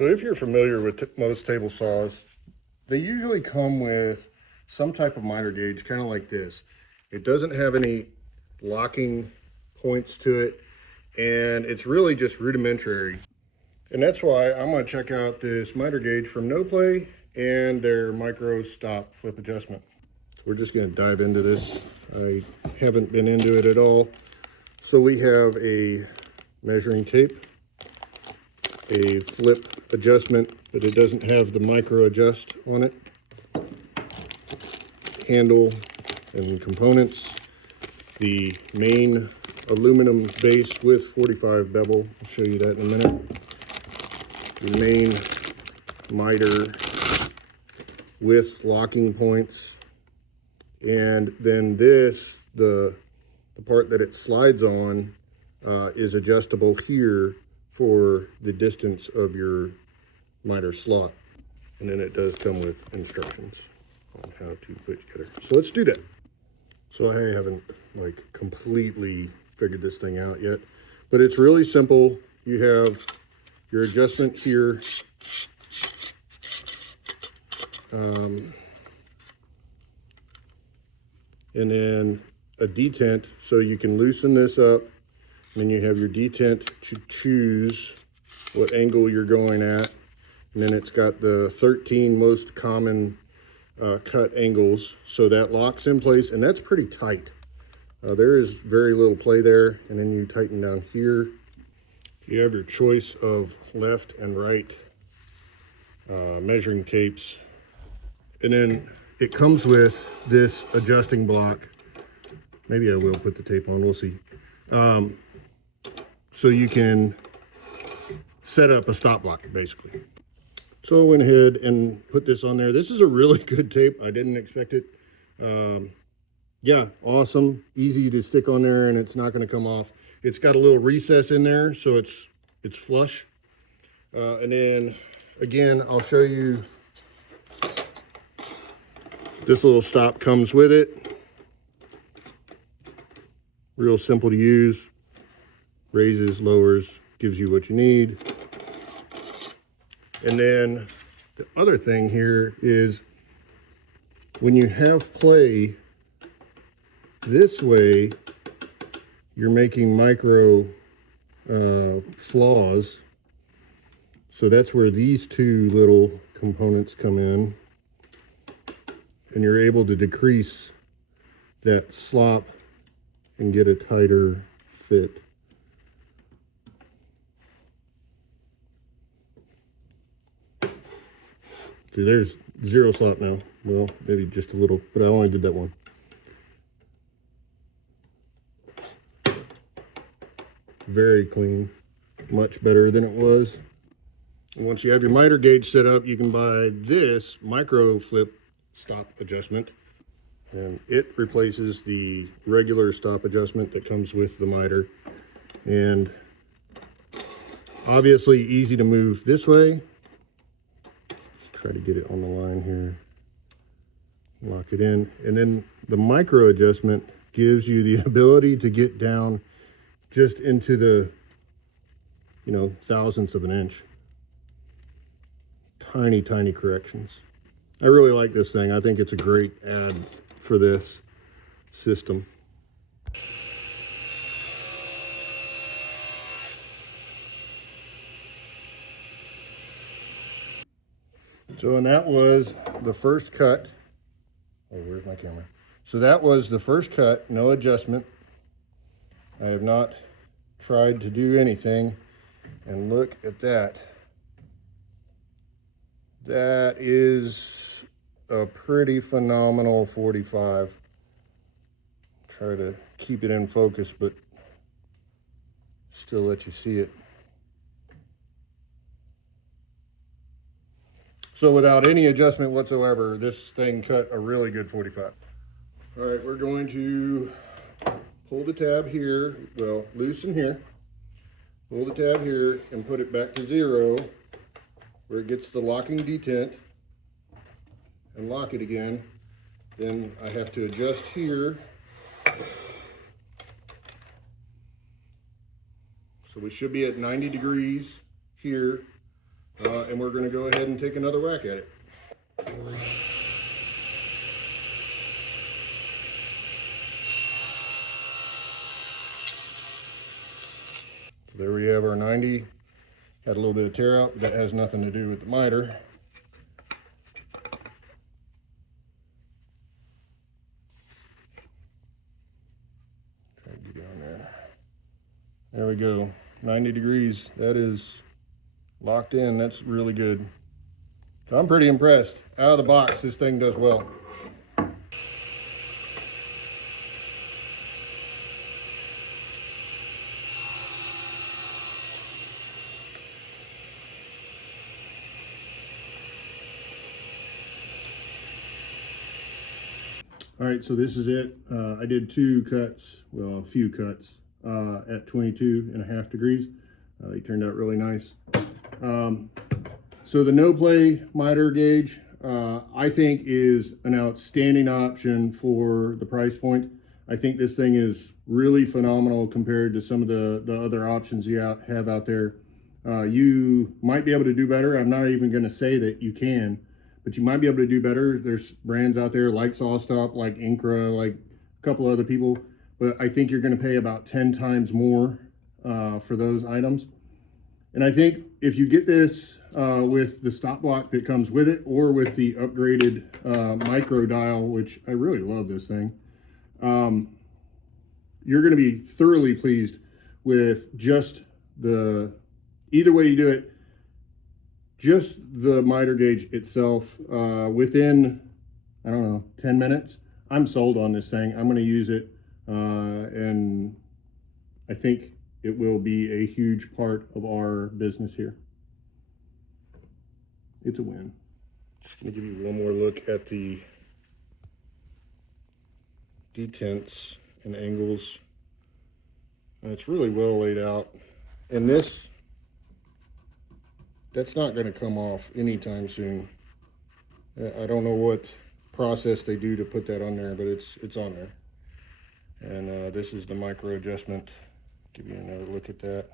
So if you're familiar with most table saws, they usually come with some type of miter gauge, kind of like this. It doesn't have any locking points to it, and it's really just rudimentary. And that's why I'm going to check out this miter gauge from NoPlay and their micro stop flip adjustment. So we're just going to dive into this. I haven't been into it at all. So we have a measuring tape, a flip adjustment, but it doesn't have the micro adjust on it, handle and components, the main aluminum base with 45 bevel. I'll show you that in a minute. The main miter with locking points, and then this, the part that it slides on is adjustable here for the distance of your miter slot. And then it does come with instructions on how to put together. So let's do that. So I haven't like completely figured this thing out yet, but it's really simple. You have your adjustment here. And then a detent, so you can loosen this up. And then you have your detent to choose what angle you're going at. And then it's got the 13 most common cut angles. So that locks in place, and that's pretty tight. There is very little play there. And then you tighten down here. You have your choice of left and right measuring tapes. And then it comes with this adjusting block. Maybe I will put the tape on, we'll see. So you can set up a stop block, basically. So I went ahead and put this on there. This is a really good tape. I didn't expect it. Yeah, awesome. Easy to stick on there, and it's not going to come off. It's got a little recess in there, so it's flush. And then, again, I'll show you. This little stop comes with it. Real simple to use. Raises, lowers, gives you what you need. And then the other thing here is when you have play this way, you're making micro flaws. So that's where these two little components come in. And you're able to decrease that slop and get a tighter fit. See, there's zero slop now. Well, maybe just a little, but I only did that one. Very clean, much better than it was. And once you have your miter gauge set up, you can buy this micro flip stop adjustment, and it replaces the regular stop adjustment that comes with the miter. And obviously easy to move this way. Try to get it on the line here, lock it in, and then the micro adjustment gives you the ability to get down just into the, you know, thousandths of an inch. Tiny, tiny corrections. I really like this thing. I think it's a great add for this system. So, and that was the first cut. Oh, where's my camera? So that was the first cut, no adjustment. I have not tried to do anything. And look at that. That is a pretty phenomenal 45. Try to keep it in focus, but still let you see it. So without any adjustment whatsoever, this thing cut a really good 45. All right, we're going to pull the tab here, well, loosen here, pull the tab here and put it back to 0 where it gets the locking detent, and lock it again. Then I have to adjust here. So we should be at 90 degrees here. and we're going to go ahead and take another whack at it. There we have our 90. Had a little bit of tear out, but that has nothing to do with the miter. Try to get down there. There we go. 90 degrees. That is locked in. That's really good. So I'm pretty impressed. Out of the box, this thing does well. All right, so this is it. I did 2 cuts, well, a few cuts at 22.5 degrees. They turned out really nice. So the NoPlay miter gauge, I think is an outstanding option for the price point. I think this thing is really phenomenal compared to some of the other options you have out there. You might be able to do better. I'm not even going to say that you can, but you might be able to do better. There's brands out there like SawStop, like Incra, like a couple other people, but I think you're going to pay about 10 times more for those items. And I think if you get this with the stop block that comes with it, or with the upgraded micro dial, which I really love this thing, you're going to be thoroughly pleased with just either way you do it, just the miter gauge itself. Within, I don't know, 10 minutes, I'm sold on this thing. I'm going to use it, and I think it will be a huge part of our business here. It's a win. Just going to give you one more look at the detents and angles. And it's really well laid out. And that's not going to come off anytime soon. I don't know what process they do to put that on there, but it's on there. And this is the micro adjustment. Give you another look at that.